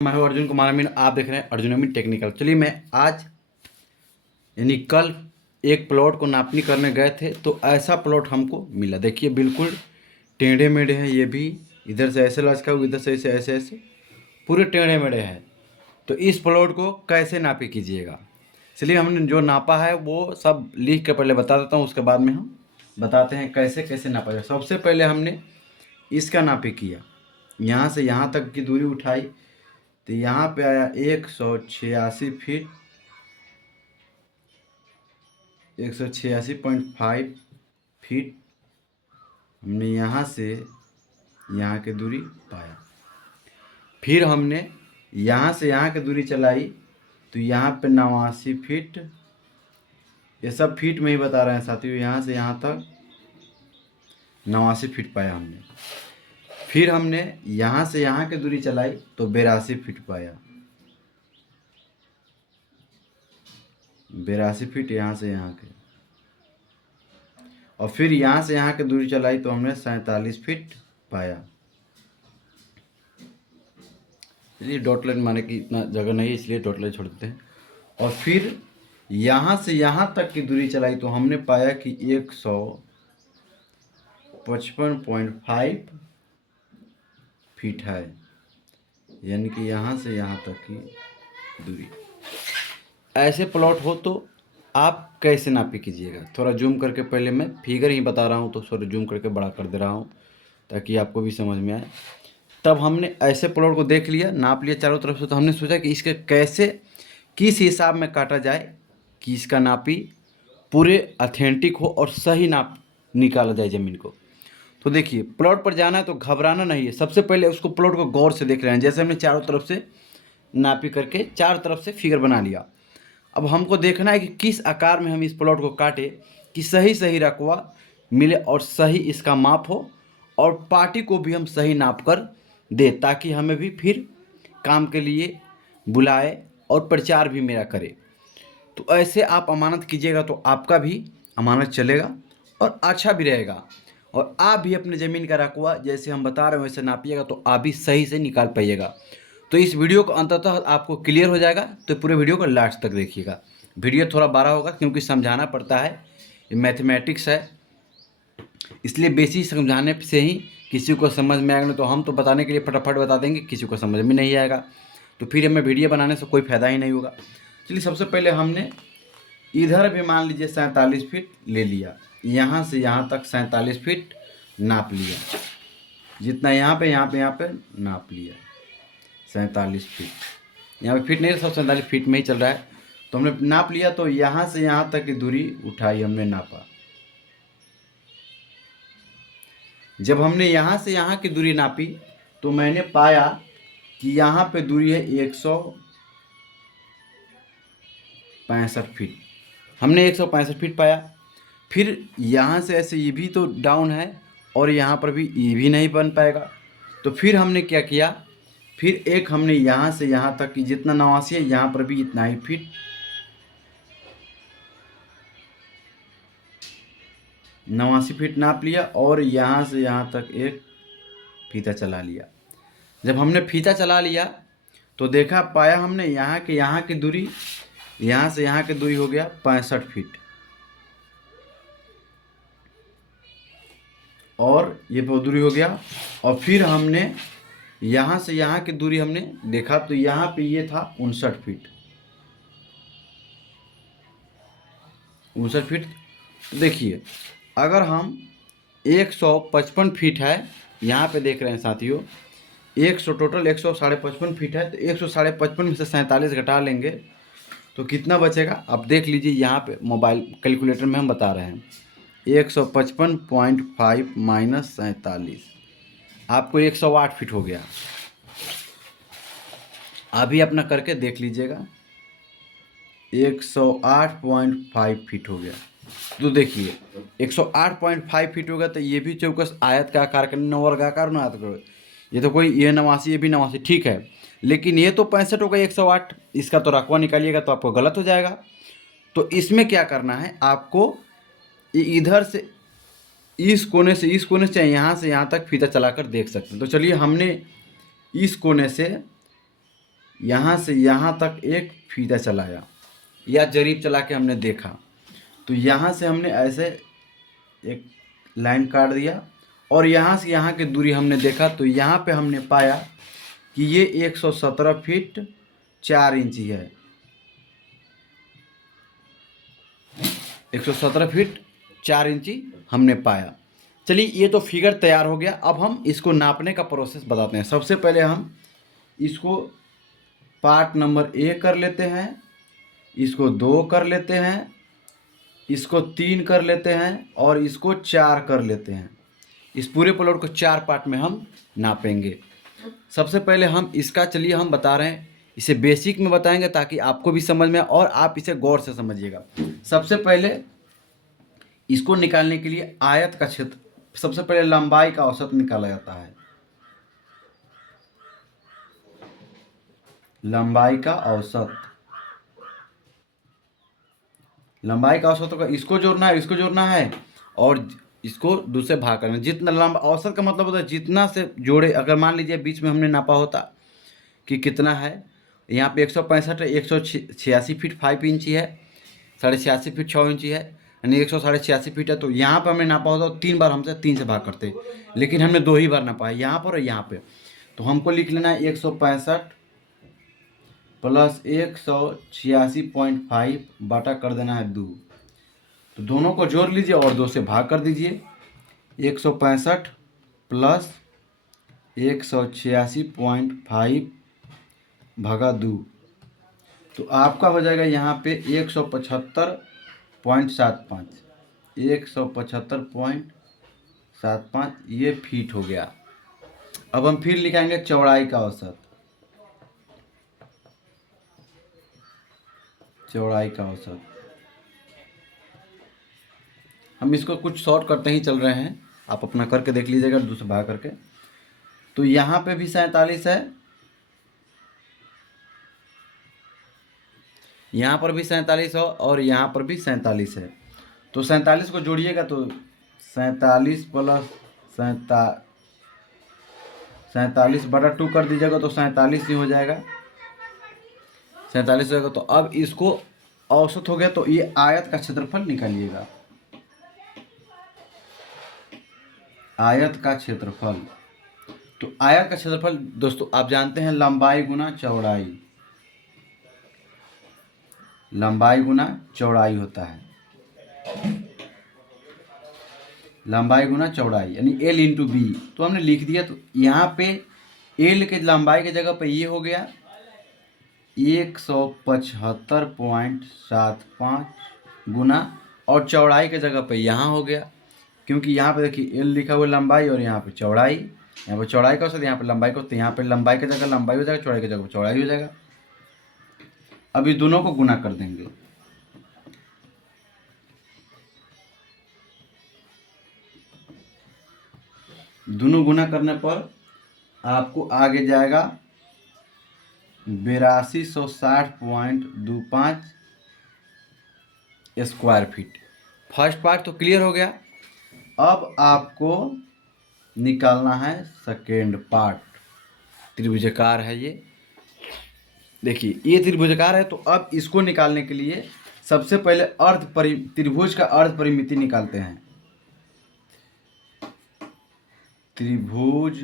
मैं हूँ अर्जुन कुमार अमीन। आप देख रहे हैं अर्जुन अमीन टेक्निकल। चलिए, मैं आज यानी कल एक प्लॉट को नापनी करने गए थे तो ऐसा प्लॉट हमको मिला। देखिए, बिल्कुल टेढ़े मेढ़े हैं। ये भी इधर से ऐसे लचका हुआ, इधर से ऐसे ऐसे ऐसे पूरे टेढ़े मेढ़े हैं। तो इस प्लॉट को कैसे नापी कीजिएगा, इसलिए हमने जो नापा है वो सब लिख के पहले बता देता हूँ, उसके बाद में हम बताते हैं कैसे कैसे नापा जाए। सबसे पहले हमने इसका नापी किया, यहाँ से यहाँ तक की दूरी उठाई तो यहाँ पे आया 186 फीट, 186.5 फीट हमने यहाँ से यहाँ की दूरी पाया। फिर हमने यहाँ से यहाँ की दूरी चलाई तो यहाँ पे 89 फीट, ये सब फीट में ही बता रहे हैं साथियों। यहाँ से यहाँ तक 89 फीट पाया हमने। फिर हमने यहाँ से यहाँ की दूरी चलाई तो 82 फीट पाया, 82 फीट यहाँ से यहाँ के। और फिर यहाँ से यहाँ की दूरी चलाई तो हमने 47 फीट पाया। चलिए, डॉट लाइन मारने की इतना जगह नहीं है, इसलिए डॉट लाइन छोड़ देते हैं। और फिर यहाँ से यहाँ तक की दूरी चलाई तो हमने पाया कि 155.5 फीट है, यानी कि यहाँ से यहाँ तक की दूरी। ऐसे प्लॉट हो तो आप कैसे नापी कीजिएगा, थोड़ा जूम करके, पहले मैं फिगर ही बता रहा हूँ तो थोड़ा जूम करके बड़ा कर दे रहा हूँ ताकि आपको भी समझ में आए। तब हमने ऐसे प्लॉट को देख लिया, नाप लिया चारों तरफ से, तो हमने सोचा कि इसके कैसे किस हिसाब में काटा जाए कि इसका नापी पूरे ऑथेंटिक हो और सही नाप निकाला जाए ज़मीन को। तो देखिए, प्लॉट पर जाना है तो घबराना नहीं है। सबसे पहले उसको प्लॉट को गौर से देख रहे हैं। जैसे हमने चारों तरफ से नापी करके चारों तरफ से फिगर बना लिया। अब हमको देखना है कि किस आकार में हम इस प्लॉट को काटे कि सही सही रकबा मिले और सही इसका माप हो, और पार्टी को भी हम सही नाप कर दे ताकि हमें भी फिर काम के लिए बुलाए और प्रचार भी मेरा करे। तो ऐसे आप अमानत कीजिएगा तो आपका भी अमानत चलेगा और अच्छा भी रहेगा, और आप भी अपने ज़मीन का रकबा जैसे हम बता रहे हैं वैसे नापिएगा तो आप भी सही से निकाल पाइएगा। तो इस वीडियो को अंततः आपको क्लियर हो जाएगा, तो पूरे वीडियो को लास्ट तक देखिएगा। वीडियो थोड़ा बड़ा होगा क्योंकि समझाना पड़ता है, ये मैथमेटिक्स है, इसलिए बेसिक समझाने से ही किसी को समझ में आएगा। तो हम तो बताने के लिए फटाफट बता देंगे, किसी को समझ में नहीं आएगा तो फिर हमें वीडियो बनाने से कोई फ़ायदा ही नहीं होगा। चलिए, सबसे पहले हमने इधर भी मान लीजिए 47 फीट ले लिया, यहाँ से यहाँ तक 47 फीट नाप लिया, जितना यहाँ पे नाप लिया 47 फीट। यहाँ पे फीट नहीं, सब 47 फीट में ही चल रहा है। तो हमने नाप लिया तो यहाँ से यहाँ तक की दूरी उठाई, हमने नापा। जब हमने यहाँ से यहाँ की दूरी नापी तो मैंने पाया कि यहाँ पे दूरी है 165 फीट। हमने 165 फीट पाया। फिर यहाँ से ऐसे ये भी तो डाउन है और यहाँ पर भी ये भी नहीं बन पाएगा। तो फिर हमने क्या किया, फिर एक हमने यहाँ से यहाँ तक की जितना 89 है यहाँ पर भी इतना ही फीट, 89 फीट नाप लिया और यहाँ से यहाँ तक एक फीता चला लिया। जब हमने फीता चला लिया तो देखा पाया हमने यहाँ की दूरी, यहाँ से यहाँ की दूरी हो गया 65 फीट, और ये दूरी हो गया। और फिर हमने यहाँ से यहाँ की दूरी हमने देखा तो यहाँ पे ये था 59 फीट, 59 फीट। तो देखिए, अगर हम 155 फीट है, यहाँ पे देख रहे हैं साथियों, 100 टोटल 155 फीट है, तो 155 में से 47 घटा लेंगे तो कितना बचेगा आप देख लीजिए। यहाँ पे मोबाइल कैलकुलेटर में हम बता रहे हैं 155.5 माइनस 47, आपको 108 फीट हो गया। अभी अपना करके देख लीजिएगा, 108.5 फीट हो गया। तो देखिए 108.5 फीट होगा तो ये भी चौकस आयत का आकार का वर्गाकार ना आयत, ये तो कोई ये 89 ये भी 89 ठीक है, लेकिन ये तो 65 होगा 108, इसका तो रकबा निकालिएगा तो आपको गलत हो जाएगा। तो इसमें क्या करना है आपको, इधर से इस कोने से यहाँ से यहाँ तक फीता चलाकर देख सकते हैं। तो चलिए, हमने इस कोने से यहाँ से यहाँ तक एक फीता चलाया या जरीब चला के हमने देखा, तो यहाँ से हमने ऐसे एक लाइन काट दिया और यहाँ से यहाँ की दूरी हमने देखा, तो यहाँ पे हमने पाया कि ये 117 फीट 4 इंची है। 117 फीट 4 इंची हमने पाया। चलिए, ये तो फिगर तैयार हो गया। अब हम इसको नापने का प्रोसेस बताते हैं। सबसे पहले हम इसको पार्ट नंबर ए कर लेते हैं, इसको 2 कर लेते हैं, इसको 3 कर लेते हैं और इसको 4 कर लेते हैं। इस पूरे प्लॉट को 4 पार्ट में हम नापेंगे। सबसे पहले हम इसका, चलिए हम बता रहे हैं, इसे बेसिक में बताएंगे ताकि आपको भी समझ में आए और आप इसे गौर से समझिएगा। सबसे पहले इसको निकालने के लिए आयत का क्षेत्र, सबसे पहले लंबाई का औसत निकाला जाता है। लंबाई का औसत, लंबाई का औसत होगा, इसको जोड़ना है, इसको जोड़ना है और इसको दूसरे भाग करना। जितना लंबा, औसत का मतलब होता है जितना से जोड़े। अगर मान लीजिए बीच में हमने नापा होता कि कितना है, यहाँ पे 165 है, 186 फीट 5 इंची है, 86.5 फीट 6 इंची है, यानी 186 फीट है। तो यहाँ पर हमने नापा होता तो 3 बार हमसे 3 से भाग करते, लेकिन हमने 2 ही बार नापा है, यहाँ पर और यहाँ पे। तो हमको लिख लेना है 165 प्लस 186.5 बाटा कर देना है 2। तो दोनों को जोड़ लीजिए और 2 से भाग कर दीजिए। 165 प्लस 186.5 भागा 2, तो आपका हो जाएगा यहाँ पे 175.75, 175.75 ये फीट हो गया। अब हम फिर लिखेंगे चौड़ाई का औसत, चौड़ाई का औसत। हम इसको कुछ शॉर्ट करते ही चल रहे हैं, आप अपना करके देख लीजिएगा दूसरा भाग करके। तो यहाँ पे भी 47 है, यहाँ पर भी 47 हो और यहाँ पर भी 47 है। तो 47 को जोड़िएगा तो 47 प्लस 47 बटा 2 कर दीजिएगा तो 47 ही हो जाएगा, 47 हो जाएगा। तो अब इसको औसत हो गया, तो ये आयत का क्षेत्रफल निकालिएगा। आयत का क्षेत्रफल, तो आयत का क्षेत्रफल दोस्तों आप जानते हैं लंबाई गुना चौड़ाई, लंबाई गुना चौड़ाई होता है, लंबाई गुना चौड़ाई यानी L इंटू बी। तो हमने लिख दिया, तो यहाँ पे L के लंबाई की जगह पे ये हो गया 175.75 गुना, और चौड़ाई के जगह पे यहाँ हो गया, क्योंकि यहाँ पे देखिए L लिखा हुआ लंबाई और यहाँ पे चौड़ाई, यहाँ पे चौड़ाई का औसत, यहाँ पे लंबाई का, तो यहाँ पे लंबाई की जगह लंबाई हो जाएगा, चौड़ाई की जगह चौड़ाई हो जाएगा। अब इस दोनों को गुना कर देंगे, दोनों गुना करने पर आपको आगे जाएगा 8260.25 स्क्वायर फीट। फर्स्ट पार्ट तो क्लियर हो गया। अब आपको निकालना है सेकेंड पार्ट। त्रिभुजाकार है ये, देखिए ये त्रिभुजाकार है। तो अब इसको निकालने के लिए सबसे पहले त्रिभुज का अर्ध परिमिति निकालते हैं। त्रिभुज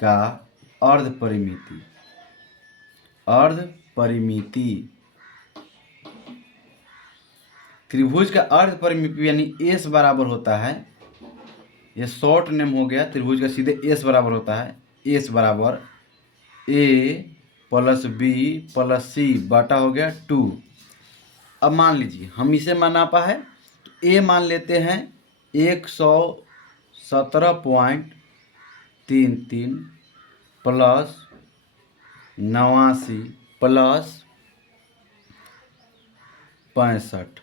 का अर्ध परिमिति, अर्ध परिमिति, त्रिभुज का अर्ध परिमिति यानी एस बराबर होता है, ये शॉर्ट नेम हो गया त्रिभुज का, सीधे एस बराबर होता है, एस बराबर ए प्लस बी प्लस सी बटा हो गया 2। अब मान लीजिए हम इसे नापा है, तो ए मान लेते हैं 117.33 प्लस 89 प्लस 65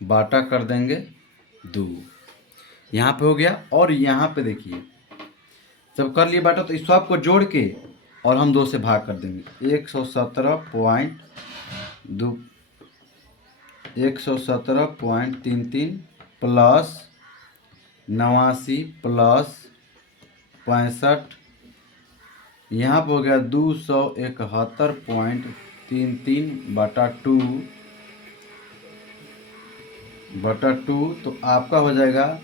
बाटा कर देंगे 2, यहाँ पे हो गया। और यहाँ पे देखिए जब कर लिए बाटा, तो इस सब को जोड़ के और हम 2 से भाग कर देंगे। 117.33 प्लस 89 प्लस 65 यहाँ पर हो गया 271.33 बटा टू, तो आपका हो जाएगा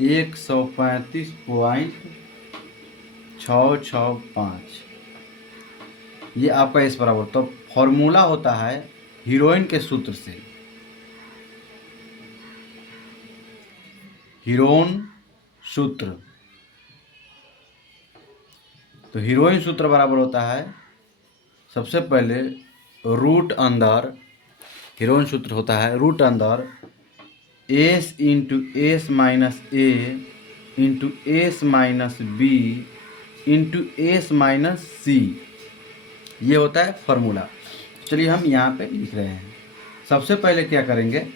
135.665। ये आपका इस बराबर। तो फॉर्मूला होता है हीरोइन के सूत्र से, हीरोइन सूत्र। तो हीरोइन सूत्र बराबर होता है, सबसे पहले रूट अंदर, हीरोइन सूत्र होता है रूट अंदर s into s minus a into s minus b into s minus c. ये होता है फॉर्मूला। चलिए हम यहाँ पे लिख रहे हैं। सबसे पहले क्या करेंगे,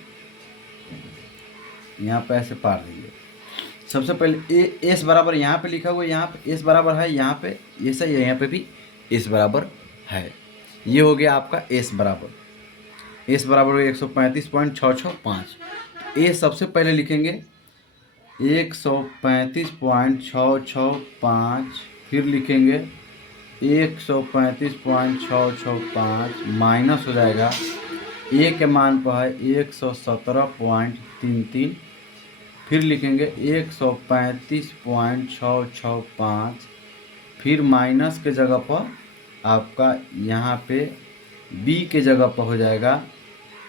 यहाँ पे ऐसे पार देंगे। सबसे पहले एस बराबर यहाँ पे लिखा हुआ है, यहाँ पे एस बराबर है, यहाँ पे ये सही है, यहाँ पे भी एस बराबर है। ये हो गया आपका एस बराबर। एस बराबर 135.665। ए सबसे पहले लिखेंगे 135.665, फिर लिखेंगे 135.665 माइनस हो जाएगा ए के मान पर है 117.33, फिर लिखेंगे 135.665, फिर माइनस के जगह पर आपका यहाँ पे बी के जगह पर हो जाएगा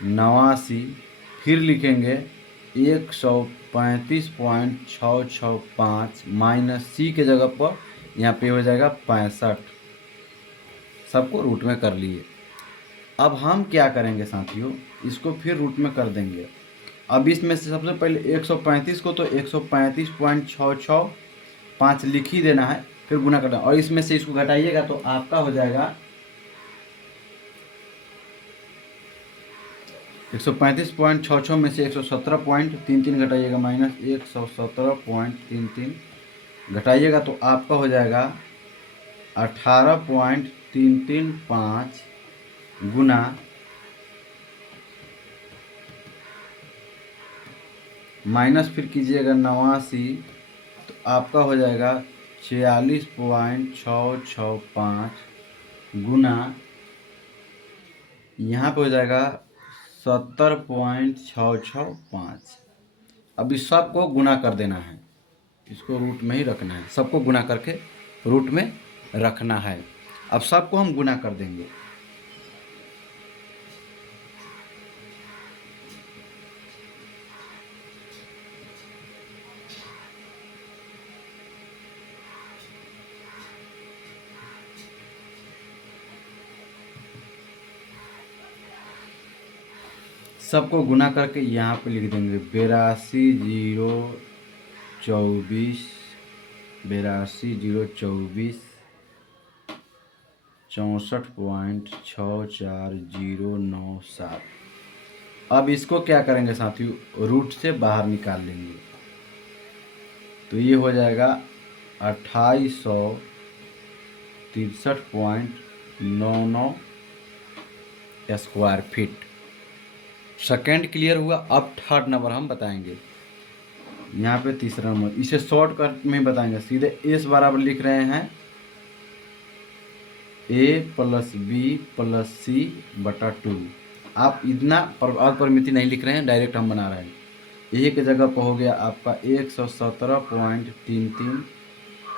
89, फिर लिखेंगे 135.665 माइनस सी के जगह पर यहाँ पे हो जाएगा 65। सबको रूट में कर लिए। अब हम क्या करेंगे साथियों, इसको फिर रूट में कर देंगे। अब इसमें से सबसे पहले 135 को तो 135.665 लिख ही देना है, फिर गुना करना, और इसमें से इसको घटाइएगा तो आपका हो जाएगा 135.66 में से 117.33 घटाइएगा, माइनस 117.33 घटाइएगा तो आपका हो जाएगा 18.335 गुना माइनस फिर कीजिएगा 89, तो आपका हो जाएगा 46.665 गुना यहाँ पे हो जाएगा 70.665। अब इस सब को गुना कर देना है, इसको रूट में ही रखना है, सबको गुना करके रूट में रखना है। अब सबको हम गुना कर देंगे। सबको गुना करके यहाँ पे लिख देंगे 82,024 64.64097। अब इसको क्या करेंगे साथियों, रूट से बाहर निकाल लेंगे, तो ये हो जाएगा 2863.99 स्क्वायर फीट। सेकेंड क्लियर हुआ। अब थर्ड नंबर हम बताएंगे। यहाँ पे तीसरा नंबर, इसे शॉर्टकट में बताएंगे सीधे। एस बराबर लिख रहे हैं ए प्लस बी प्लस सी बटा 2। आप इतना अपरिमिति नहीं लिख रहे हैं, डायरेक्ट हम बना रहे हैं। ए के जगह पर हो गया आपका 117.33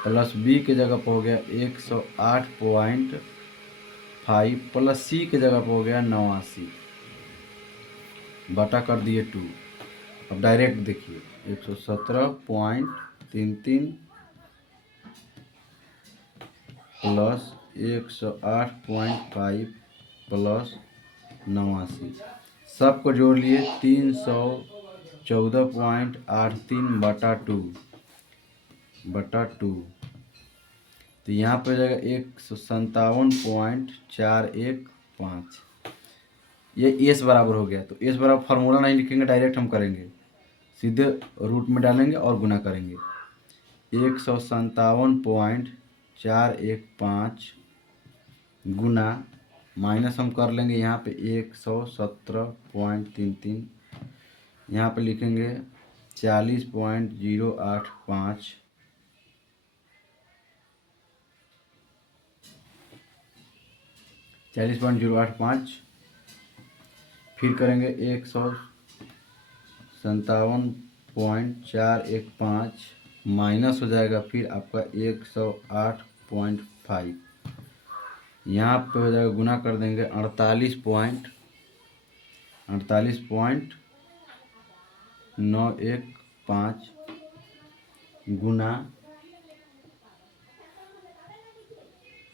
प्लस बी के जगह पर हो गया 108.5 प्लस सी के जगह पर हो गया 89 बटा कर दिए 2। अब डायरेक्ट देखिए 117.33 प्लस 108.5 प्लस 89, सबको जोड़ लिए 314.83 बटा टू। तो यहाँ पे हो जाएगा 157.415। ये एस बराबर हो गया। तो एस बराबर फार्मूला नहीं लिखेंगे, डायरेक्ट हम करेंगे, सीधे रूट में डालेंगे और गुना करेंगे। 157.415 गुना माइनस हम कर लेंगे यहाँ पे 117.33, यहाँ पे लिखेंगे 40.085 40.085। फिर करेंगे 157.415 माइनस हो जाएगा फिर आपका 108.5। यहाँ पे हो जाएगा गुना कर देंगे 48.915 गुना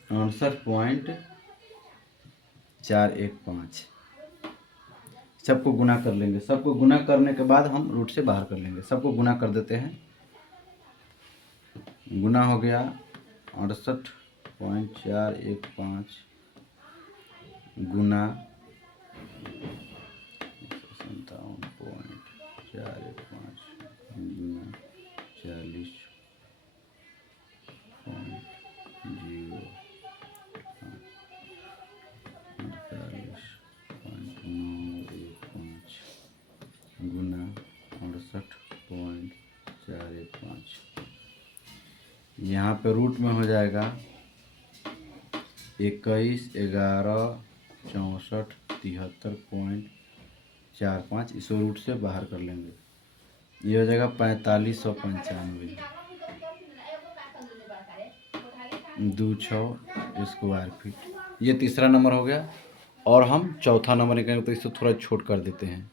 68.415। सबको गुना कर लेंगे। सबको गुना करने के बाद हम रूट से बाहर कर लेंगे। सबको गुना कर देते हैं। गुना हो गया 68.415 गुना 57.415 गुना 40.0 48.915 गुना 68.415। यहाँ पे रूट में हो जाएगा 21, 11, 64, 73.45। इसको रूट से बाहर कर लेंगे। ये हो जाएगा 4595 26 स्क्वायर फीट। ये तीसरा नंबर हो गया। और हम चौथा नंबर निकालेंगे तो इसको थोड़ा छोट कर देते हैं।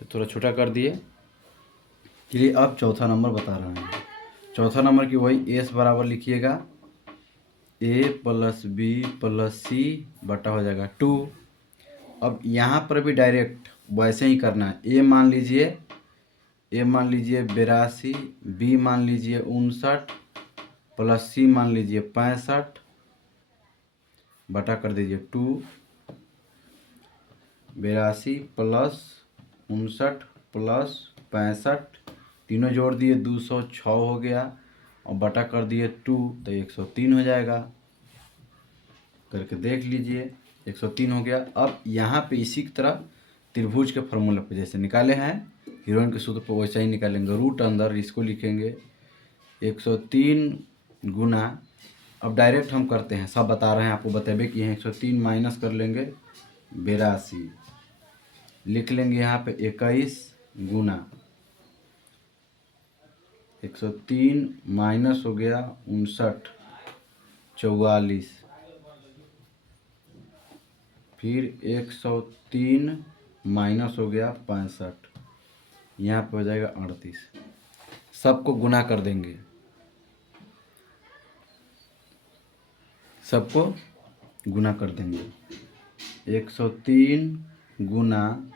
तो थोड़ा छोटा कर दिए। चलिए अब चौथा नंबर बता रहे हैं। चौथा नंबर की वही एस बराबर लिखिएगा ए प्लस बी प्लस सी बटा हो जाएगा 2। अब यहाँ पर भी डायरेक्ट वैसे ही करना है। ए मान लीजिए 82, बी मान लीजिए 59 प्लस सी मान लीजिए 65 बटा कर दीजिए 2। 82 प्लस 59 प्लस 65 तीनों जोड़ दिए 206 हो गया और बटा कर दिए 2 तो 103 हो जाएगा। करके देख लीजिए 103 हो गया। अब यहाँ पे इसी की तरह त्रिभुज के फॉर्मूले पे जैसे निकाले हैं हीरोइन के सूत्र पर वैसा ही निकालेंगे। रूट अंदर इसको लिखेंगे 103 गुना। अब डायरेक्ट हम करते हैं, सब बता रहे हैं आपको बतेबे कि 103 माइनस कर लेंगे 82 लिख लेंगे यहाँ पे 21 गुना 103 माइनस हो गया 59 44 फिर 103 माइनस हो गया 65 यहाँ पे हो जाएगा 38। सबको गुना कर देंगे। सबको गुना कर देंगे 103 गुना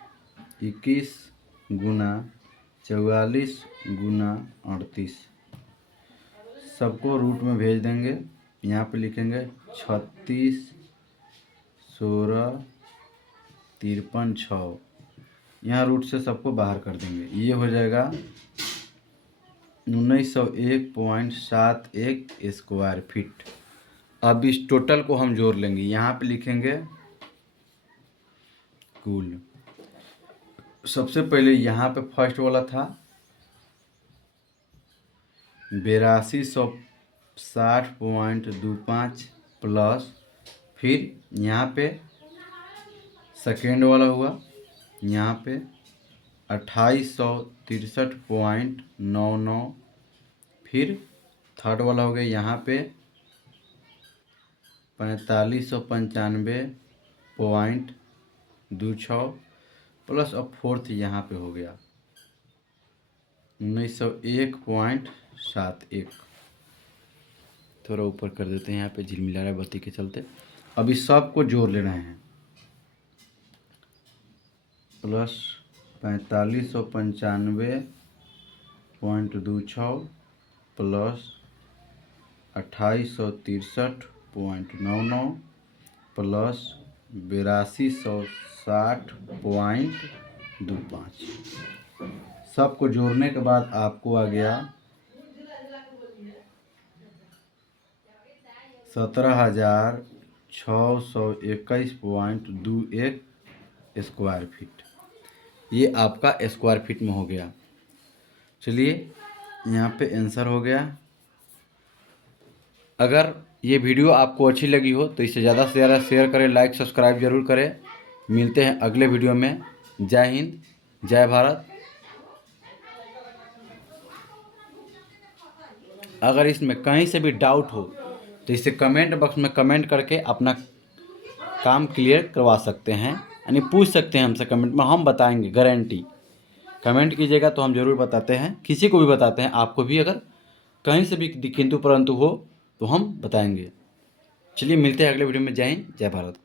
21 गुना 44 गुना 38। सबको रूट में भेज देंगे। यहाँ पे लिखेंगे 36 16 53 6। यहाँ रूट से सबको बाहर कर देंगे। ये हो जाएगा 1901.71 स्क्वायर फीट। अब इस टोटल को हम जोड़ लेंगे। यहाँ पे लिखेंगे कुल। सबसे पहले यहाँ पे फर्स्ट वाला था 8260.25 प्लस फिर यहाँ पे सेकेंड वाला हुआ यहाँ पे 2863.99 फिर थर्ड वाला हो गया यहाँ पे 4595.26 प्लस अब फोर्थ यहाँ पे हो गया 1901.71। थोड़ा ऊपर कर देते हैं, यहाँ पे झिलमिला रहा है बत्ती के चलते। अब इस सब को जोड़ ले रहे हैं। Plus 4595.26 plus 2863.99 plus 8260.25। सबको जोड़ने के बाद आपको आ गया 17,621.21 स्क्वायर फीट। ये आपका स्क्वायर फीट में हो गया। चलिए यहाँ पे आंसर हो गया। अगर ये वीडियो आपको अच्छी लगी हो तो इसे ज़्यादा से ज़्यादा शेयर करें, लाइक सब्सक्राइब जरूर करें। मिलते हैं अगले वीडियो में। जय हिंद, जय भारत। अगर इसमें कहीं से भी डाउट हो तो इसे कमेंट बॉक्स में कमेंट करके अपना काम क्लियर करवा सकते हैं, यानी पूछ सकते हैं हमसे कमेंट में, हम बताएंगे, गारंटी। कमेंट कीजिएगा तो हम ज़रूर बताते हैं, किसी को भी बताते हैं। आपको भी अगर कहीं से भी किंतु परंतु हो तो हम बताएंगे। चलिए मिलते हैं अगले वीडियो में। जय हिंद, जय भारत।